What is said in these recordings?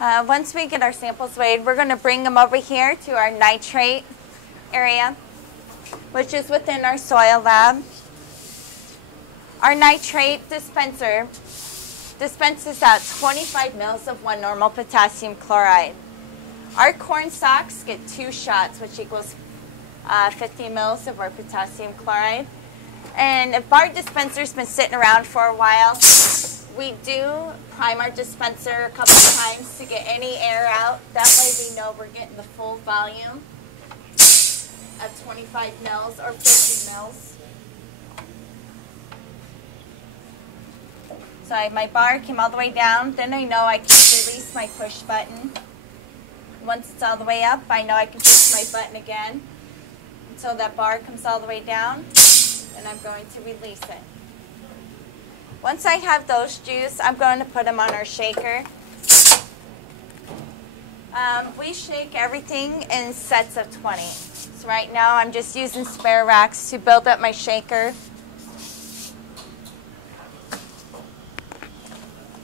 Once we get our samples weighed, we're going to bring them over here to our nitrate area, which is within our soil lab. Our nitrate dispenser dispenses out 25 mils of 1 normal potassium chloride. Our corn stalks get 2 shots, which equals 50 mils of our potassium chloride. And if our dispenser's been sitting around for a while, we do prime our dispenser a couple of times to get any air out. That way we know we're getting the full volume of 25 mils or 50 mils. So my bar came all the way down. Then I know I can release my push button. Once it's all the way up, I know I can push my button again until that bar comes all the way down, and I'm going to release it. Once I have those juice, I'm going to put them on our shaker. We shake everything in sets of 20. So right now I'm just using spare racks to build up my shaker.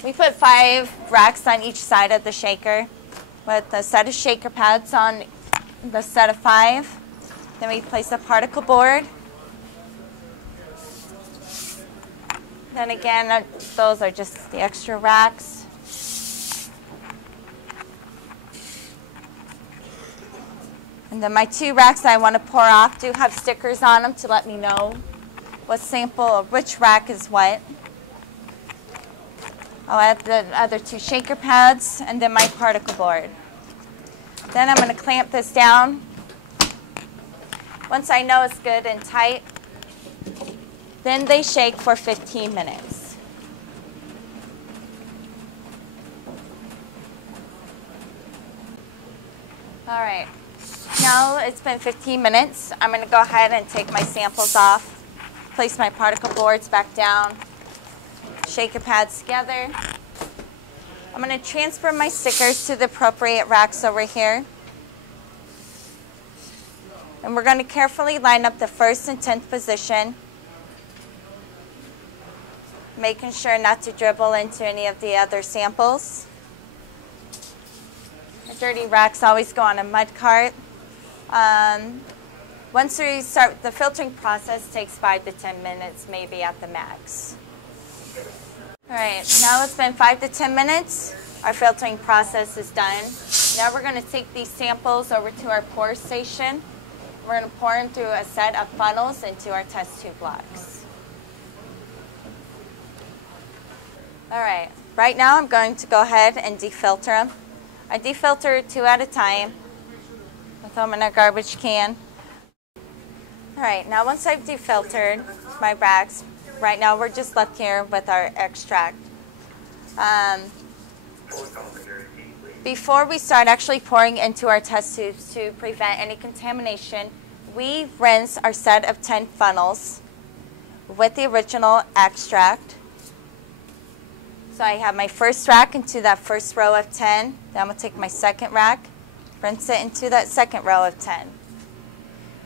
We put 5 racks on each side of the shaker with a set of shaker pads on the set of 5. Then we place a particle board. Then again, those are just the extra racks. And then my 2 racks I want to pour off do have stickers on them to let me know what sample or which rack is what. I'll add the other 2 shaker pads and then my particle board. Then I'm going to clamp this down. Once I know it's good and tight, then they shake for 15 minutes. All right, now it's been 15 minutes. I'm going to go ahead and take my samples off, place my particle boards back down, shaker pads together. I'm going to transfer my stickers to the appropriate racks over here. And we're going to carefully line up the 1st and 10th position, making sure not to dribble into any of the other samples. The dirty racks always go on a mud cart. Once we start, the filtering process takes 5 to 10 minutes, maybe at the max. All right, now it's been 5 to 10 minutes. Our filtering process is done. Now we're going to take these samples over to our pour station. We're going to pour them through a set of funnels into our test tube blocks. All right, right now I'm going to go ahead and defilter them. I defilter 2 at a time. I throw them in a garbage can. All right, now once I've defiltered my racks, right now we're just left here with our extract. Before we start actually pouring into our test tubes to prevent any contamination, we rinse our set of 10 funnels with the original extract. So I have my first rack into that first row of 10. Then I'm going to take my second rack, rinse it into that second row of 10.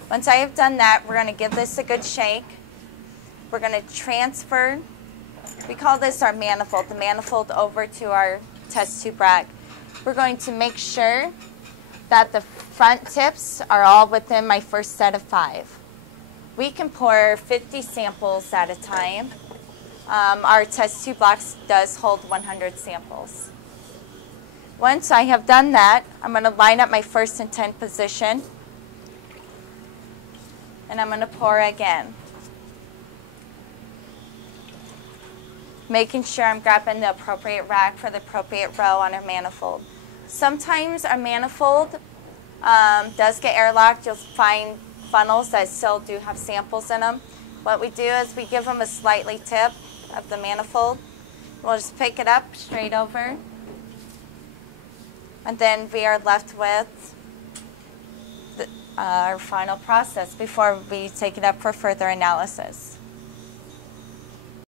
Once I have done that, we're going to give this a good shake. We're going to transfer, we call this our manifold, the manifold over to our test tube rack. We're going to make sure that the front tips are all within my first set of 5. We can pour 50 samples at a time. Our test tube box does hold 100 samples. Once I have done that, I'm going to line up my 1st and 10th position, and I'm going to pour again, making sure I'm grabbing the appropriate rack for the appropriate row on our manifold. Sometimes our manifold does get airlocked. You'll find funnels that still do have samples in them. What we do is we give them a slightly tip of the manifold. We'll just pick it up straight over, and then we are left with our final process before we take it up for further analysis.